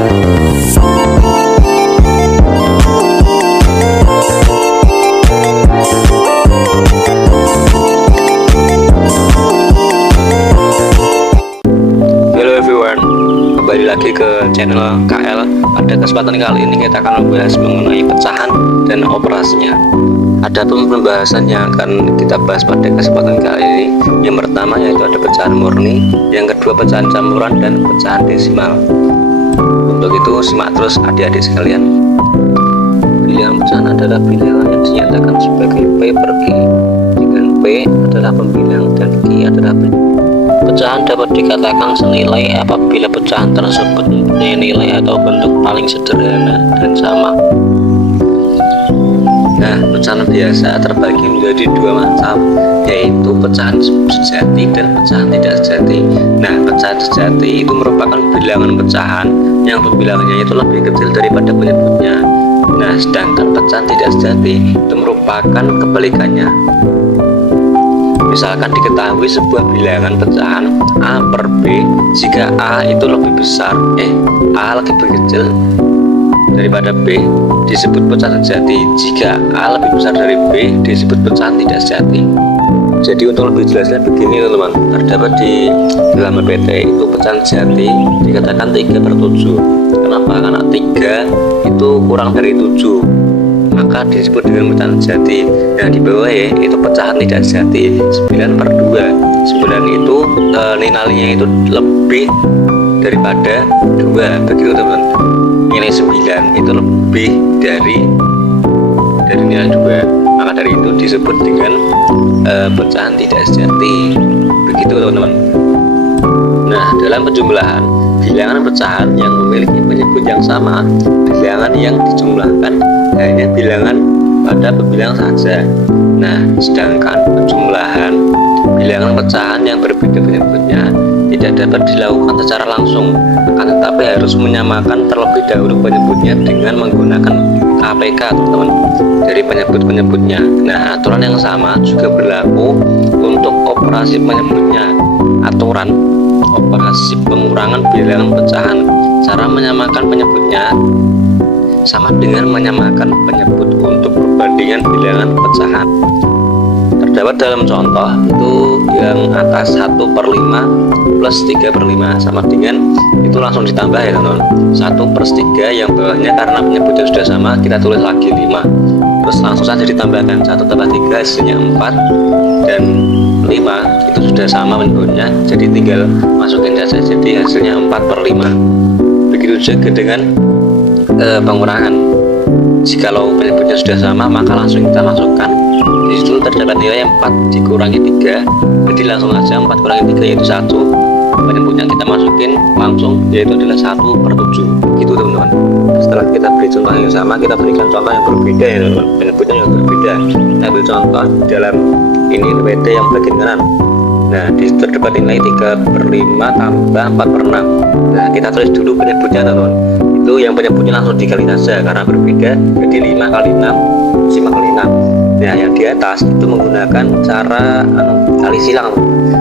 Kembali lagi ke channel KL. Pada kesempatan kali ini kita akan membahas mengenai pecahan dan operasinya. Adapun pembahasan yang akan kita bahas pada kesempatan kali ini, yang pertama yaitu ada pecahan murni, yang kedua pecahan campuran, dan pecahan desimal. Untuk itu simak terus adik-adik sekalian. Bilangan pecahan adalah bilangan yang dinyatakan sebagai P per Q, dengan P adalah pembilang dan Q adalah penyebut. Pecahan dapat dikatakan senilai apabila pecahan tersebut mempunyai nilai atau bentuk paling sederhana dan sama. Nah, pecahan biasa terbagi menjadi dua macam, yaitu pecahan sejati dan pecahan tidak sejati. Nah, pecahan sejati itu merupakan bilangan pecahan yang pembilangnya itu lebih kecil daripada penyebutnya. Nah, sedangkan pecahan tidak sejati itu merupakan kebalikannya. Misalkan diketahui sebuah bilangan pecahan A per B, jika A itu lebih besar, A lebih kecil daripada B, disebut pecahan sejati. Jika A lebih besar dari B, disebut pecahan tidak sejati. Jadi untuk lebih jelasnya begini teman-teman, terdapat di dalam PT itu pecahan sejati dikatakan 3/7. Kenapa? Karena 3 itu kurang dari 7, maka disebut dengan pecahan sejati. Nah, di bawah ya itu pecahan tidak sejati 9/2. 9 itu nilainya itu lebih daripada 2, begitu teman. Nilai 9 itu lebih dari nilai 2, maka dari itu disebut dengan pecahan tidak sejati, begitu teman-teman. Nah, dalam penjumlahan bilangan pecahan yang memiliki penyebut yang sama, bilangan yang dijumlahkan hanya bilangan pada pembilang saja. Nah, sedangkan penjumlahan bilangan pecahan yang berbeda penyebutnya tidak dapat dilakukan secara langsung, akan tetapi harus menyamakan terlebih dahulu penyebutnya dengan menggunakan APK teman-teman dari penyebut-penyebutnya. Nah, aturan yang sama juga berlaku untuk operasi penyebutnya. Aturan operasi pengurangan bilangan pecahan, cara menyamakan penyebutnya sama dengan menyamakan penyebut untuk perbandingan bilangan pecahan. Terdapat dalam contoh itu yang atas 1/5 plus 3/5 sama dengan itu langsung ditambah ya teman-teman, 1/3, yang bawahnya karena penyebutnya sudah sama kita tulis lagi 5, terus langsung saja ditambahkan 1 tambah 3 hasilnya 4, dan 5 itu sudah sama penyebutnya, jadi tinggal masukin saja, jadi hasilnya 4/5. Begitu juga dengan pengurangan. Jikalau penyebutnya sudah sama maka langsung kita masukkan, di situ terdapat nilai 4 dikurangi 3, jadi langsung aja 4 kurangi 3 yaitu 1, penyebutnya kita masukin langsung yaitu adalah 1/7, gitu teman-teman. Setelah kita beri contoh yang sama, kita berikan contoh yang berbeda ya teman-teman, penyebutnya yang berbeda. Kita ambil contoh dalam ini PT yang bagian kanan. Nah, di situ terdapat nilai 3/5 tambah 4/6. Nah, kita tulis dulu penyebutnya teman-teman. Itu yang penyebutnya langsung dikali saja karena berbeda, jadi 5 kali 6 5 kali 6. Nah, yang di atas itu menggunakan cara kali silang.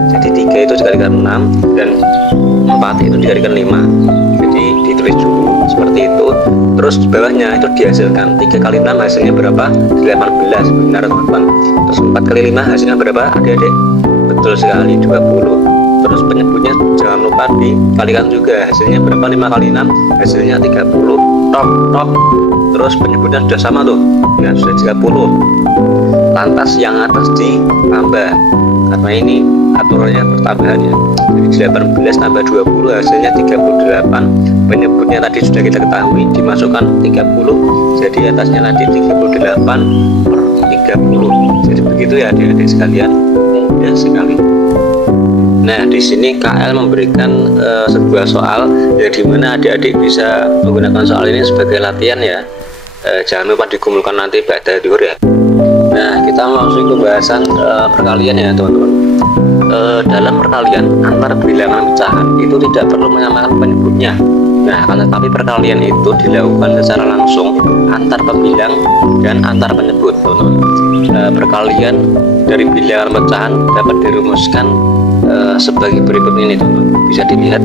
Jadi 3 itu dikalikan 6 dan 4 itu dikalikan 5. Jadi ditulis dulu seperti itu. Terus di bawahnya itu dihasilkan 3 kali 6 hasilnya berapa? 18, benar teman-teman. Terus 4 kali 5 hasilnya berapa adik-adik? Betul sekali, 20. Terus penyebutnya jangan lupa dikalikan juga, hasilnya berapa? 5 kali 6 hasilnya 30. Tok. Terus penyebutnya sudah sama tuh, nah sudah 30. Lantas yang atas ditambah, karena ini aturannya pertambahannya, jadi 18 tambah 20 hasilnya 38. Penyebutnya tadi sudah kita ketahui, dimasukkan 30, jadi atasnya tadi 38/30. Jadi begitu ya adik-adik sekalian, mudah sekali. Nah, di sini KL memberikan sebuah soal yang dimana adik-adik bisa menggunakan soal ini sebagai latihan ya. Jangan lupa dikumpulkan nanti pada duhur ya. Nah, kita langsung pembahasan perkalian ya teman-teman. Dalam perkalian antar bilangan pecahan itu tidak perlu menyamakan penyebutnya. Nah, akan tetapi perkalian itu dilakukan secara langsung antar pembilang dan antar penyebut teman-teman. Perkalian dari bilangan pecahan dapat dirumuskan sebagai berikut ini teman-teman, bisa dilihat.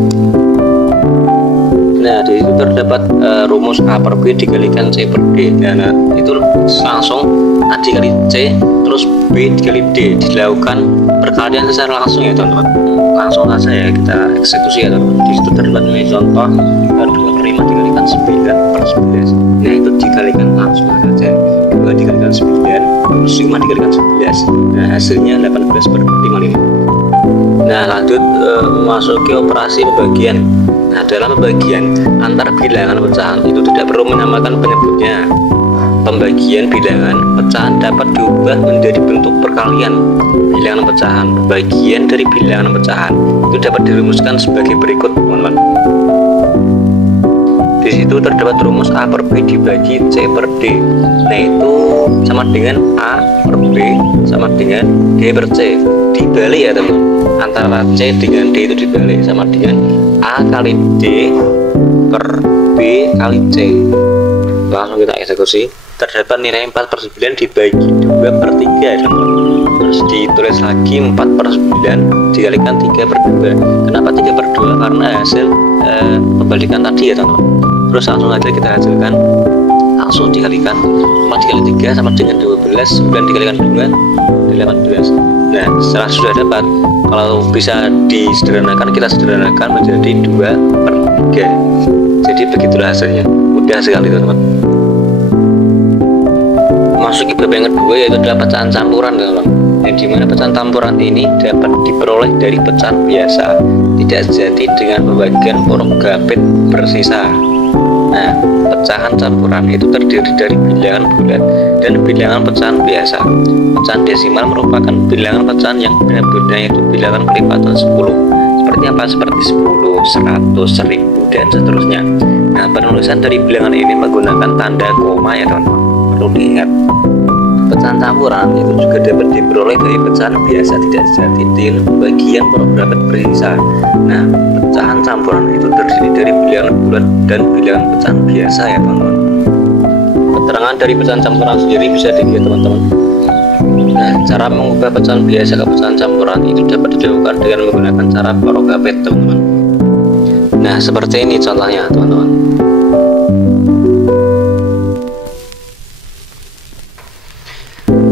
Nah, di di situ terdapat rumus A per B dikalikan C per D. Nah, itu langsung A dikali C terus B dikali D, dilakukan perkalian secara langsung ya teman-teman. Langsung saja ya kita eksekusi ya teman-teman. Di situ terdapat nilai contoh 2 per 5 dikalikan 9 per 11. Nah, itu dikalikan langsung saja. 2 dikalikan 9 terus 5 dikalikan 11. Nah, hasilnya 18 per 55. Nah, lanjut memasuki operasi pembagian. Nah, dalam pembagian antar bilangan pecahan itu tidak perlu menamakan penyebutnya. Pembagian bilangan pecahan dapat diubah menjadi bentuk perkalian bilangan pecahan. Bagian dari bilangan pecahan itu dapat dirumuskan sebagai berikut, teman-teman. Di situ terdapat rumus A per B dibagi C per D. Nah, itu sama dengan A per B sama dengan D per C. Dibalik ya teman, antara C dengan D itu dibalik, sama dengan A kali D per B kali C. Langsung kita eksekusi. Terdapat nilai 4 per 9 dibagi 2 per 3 teman. Terus ditulis lagi 4 per 9 dikalikan 3 per 2. Kenapa 3 per 2? Karena hasil pembalikan tadi ya teman. Terus langsung aja kita hasilkan, langsung dikalikan 4 dikali 3 sama dengan 12, 9 dikalikan 2 18. Nah, setelah sudah dapat, kalau bisa disederhanakan, kita sederhanakan menjadi 2 per 3. Jadi begitulah hasilnya, mudah sekali teman-teman. Masuk ke bab yang kedua, yaitu adalah pecahan campuran teman-teman. Yang dimana pecahan campuran ini dapat diperoleh dari pecahan biasa, tidak sejati dengan pembagian huruf gapit bersisa. Nah, pecahan campuran itu terdiri dari bilangan bulat dan bilangan pecahan biasa. Pecahan desimal merupakan bilangan pecahan yang benar-benar itu bilangan kelipatan 10. Seperti apa? Seperti 10, 100, 1000 dan seterusnya. Nah, penulisan dari bilangan ini menggunakan tanda koma ya teman-teman. Perlu diingat. Pecahan campuran itu juga dapat diperoleh dari pecahan biasa tidak sejati dengan bagian huruf gapit bersisa. Nah, pecahan campuran itu terdiri dari bilangan bulat dan bilangan pecahan biasa ya teman-teman. Keterangan dari pecahan campuran sendiri bisa dilihat teman-teman. Nah, cara mengubah pecahan biasa ke pecahan campuran itu dapat dilakukan dengan menggunakan cara huruf gapit teman-teman. Nah, seperti ini contohnya teman-teman.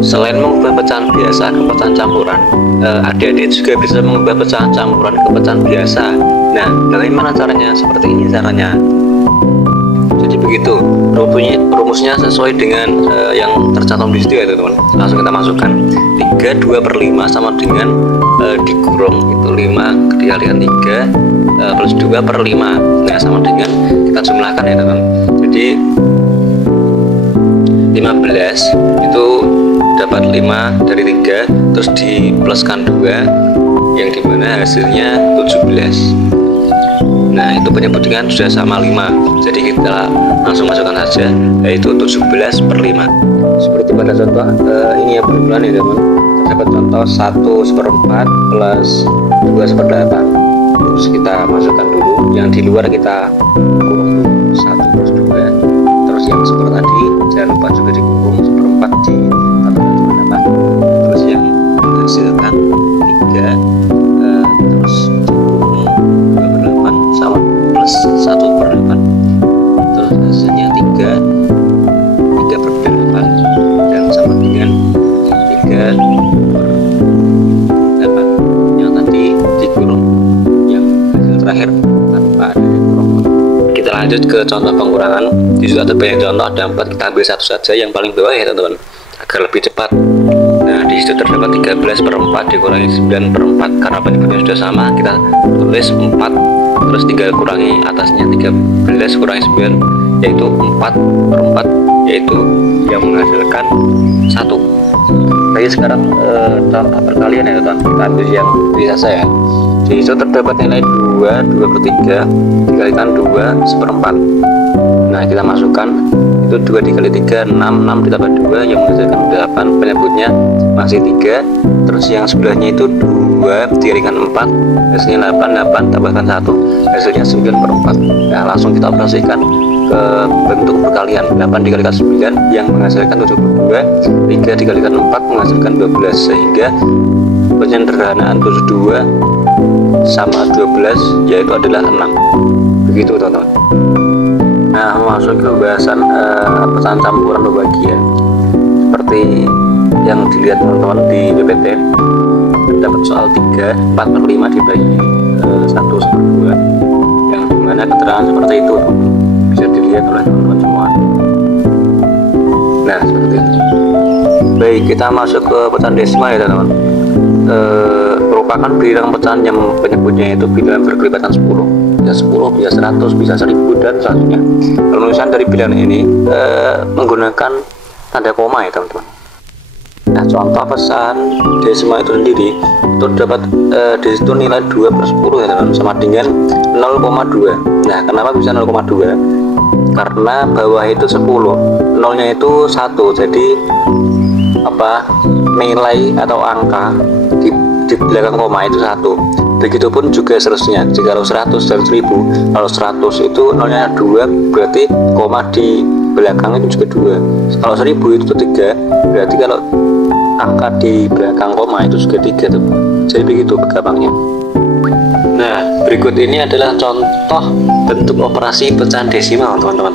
Selain mengubah pecahan biasa ke pecahan campuran, adik-adik juga bisa mengubah pecahan campuran ke pecahan biasa. Nah, bagaimana caranya? Seperti ini caranya. Jadi begitu, rumusnya sesuai dengan yang tercantum di situ ya teman-teman. Langsung kita masukkan 3 2 per 5 sama dengan dikurung itu 5 dikalikan 3 plus 2 per 5. Nah, sama dengan kita jumlahkan ya teman-teman. Jadi 15 itu dapat 5 dari 3 terus dipluskan 2 yang dimana hasilnya 17. Nah, itu penyebutan sudah sama 5, jadi kita langsung masukkan saja, yaitu 17 per 5. Seperti pada contoh ini ya bulan ya teman. Terdapat contoh 1/4 plus 2/8. Terus kita masukkan dulu, yang di luar kita kurung dulu 1 plus 2. Terus yang seperti tadi jangan lupa juga dikurung 1/4 di terus yang menghasilkan 3 terus dikurung 2/8 sama plus 1/8 terus hasilnya 3 per 8 dan sama dengan 3/8 yang tadi dikurung yang hasil terakhir tanpa ada yang kurung. Kita lanjut ke contoh pengurangan. Di situ ada banyak contoh, ada 4, kita ambil satu saja yang paling bawah ya teman-teman agar lebih cepat. Nah, di situ terdapat 13/4 dikurangi 9/4. Karena penyebutnya sudah sama, kita tulis 4 terus tinggal kurangi atasnya 13 kurangi 9 yaitu 4/4, yaitu yang menghasilkan 1. Jadi sekarang contoh perkalian ya teman, kita ambil yang bisa saya. Di situ terdapat nilai 2 per 3 dikalikan 2/4. Nah, kita masukkan itu 2 dikali 3 6 ditambah 2 yang menghasilkan 8, penyebutnya masih 3. Terus yang sebelahnya itu 2 dikalikan 4 hasilnya 8 tambahkan 1 hasilnya 9/4. Nah, langsung kita operasikan ke bentuk perkalian. 8 dikalikan 9 yang menghasilkan 72, 3 dikalikan 4 menghasilkan 12, sehingga penyederhanaan 72 sama 12 yaitu adalah 6. Begitu teman-teman. Nah, masuk ke pembahasan pecahan campuran pembagian seperti yang dilihat teman-teman di PPT. Dapat soal 3, 4/5 dibagi 1/2, yang dimana keterangan seperti itu bisa dilihat oleh teman-teman semua. Nah, seperti itu. Baik, kita masuk ke pecahan desimal ya teman-teman. Merupakan bilangan pecahan yang penyebutnya itu bilangan berkelipatan 10, bisa 10, bisa 100, bisa 1000 dan selanjutnya. Penulisan dari bilangan ini menggunakan tanda koma ya teman-teman. Nah, contoh pecahan desimal itu sendiri itu dapat di situ nilai 2/10 ya teman-teman, sama dengan 0,2. Nah, kenapa bisa 0,2? Karena bawah itu 10, nolnya itu 1, jadi nilai atau angka di belakang koma itu 1. Begitupun juga seterusnya. Jika kalau 100 dan 1000, kalau 100 itu nolnya 2, berarti koma di belakangnya itu juga 2. Kalau 1000 itu 3, berarti kalau angka di belakang koma itu juga 3 tuh. Jadi begitu gampangnya. Nah, berikut ini adalah contoh bentuk operasi pecahan desimal teman-teman.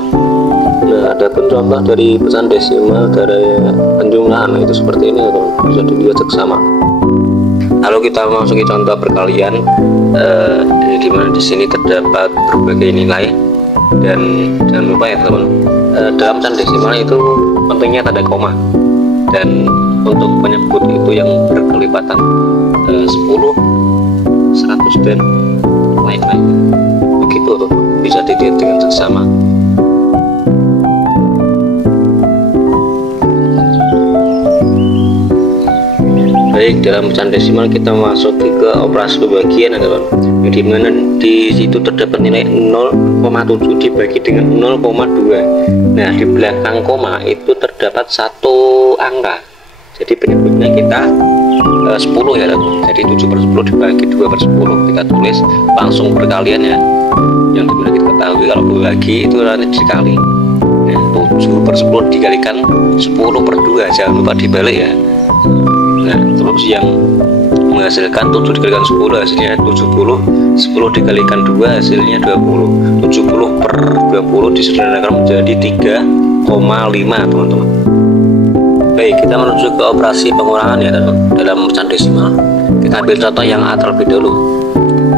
Nah, ada pun contoh dari pecahan desimal dari penjumlahan itu seperti ini teman-teman, bisa dilihat seksama. Lalu kita memasuki contoh perkalian, di mana di sini terdapat berbagai nilai, dan jangan lupa ya teman-teman, dalam pecahan desimal itu pentingnya tanda koma, dan untuk menyebut itu yang berkelipatan 10, 100 dan lain-lain. Begitu tuh, bisa dilihat dengan seksama. Baik, dalam pecahan desimal kita masuki ke operasi pembagian ya teman, di mana di situ terdapat nilai 0,7 dibagi dengan 0,2. Nah, di belakang koma itu terdapat satu angka, jadi penyebutnya kita 10 ya teman. Jadi 7/10 dibagi 2/10, kita tulis langsung perkalian ya, yang dimana kita ketahui kalau berbagi itu nanti dikali. Nah, 7/10 dikalikan 10/2, jangan lupa dibalik ya. Nah, terus yang menghasilkan 7 dikalikan 10 hasilnya 70, 10 dikalikan 2 hasilnya 20, 70/20 disederhanakan menjadi 3,5 teman-teman. Baik, kita menuju ke operasi pengurangan ya teman, dalam pecahan desimal. Kita ambil contoh yang A terlebih dahulu.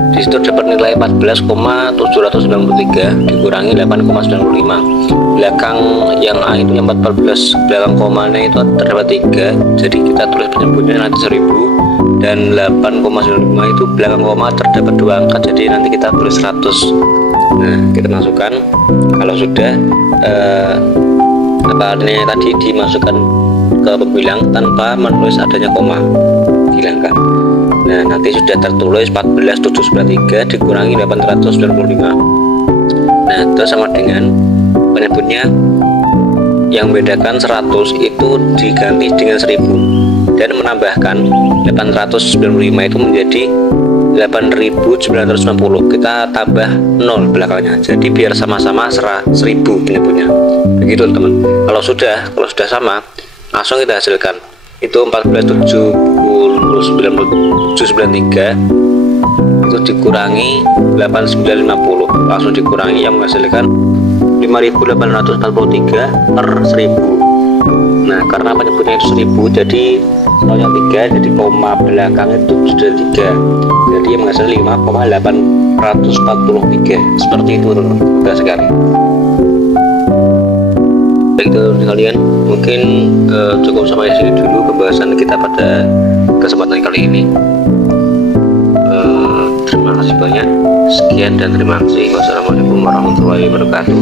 Di situ dapat nilai 14,793 dikurangi 8,95. Belakang yang A itu yang 14, belakang komanya itu terdapat 3, jadi kita tulis penyebutnya nanti 1000, dan 8,95 itu belakang koma terdapat 2 angka, jadi nanti kita tulis 100. Nah, kita masukkan. Kalau sudah ini tadi dimasukkan ke pembilang tanpa menulis adanya koma, hilangkan. Nah, nanti sudah tertulis 14,793 dikurangi 895. Nah, itu sama dengan penyebutnya. Yang membedakan 100 itu diganti dengan 1000 dan menambahkan 895 itu menjadi 8.990. Kita tambah 0 belakangnya, jadi biar sama-sama 1000 penyebutnya. Begitu teman. Kalau sudah sama, langsung kita hasilkan. Itu 14,793 itu dikurangi 8.950, langsung dikurangi, yang menghasilkan 5.843/1000. Nah, karena penyebutnya itu 1000, jadi nolnya 3, jadi koma belakang itu sudah 3, jadi yang menghasilkan 5,843. Seperti itu teman-teman, mudah sekali. Baik teman-teman sekalian, mungkin cukup sampai sini dulu pembahasan kita pada kesempatan kali ini. Terima kasih banyak. Sekian dan terima kasih. Wassalamualaikum warahmatullahi wabarakatuh.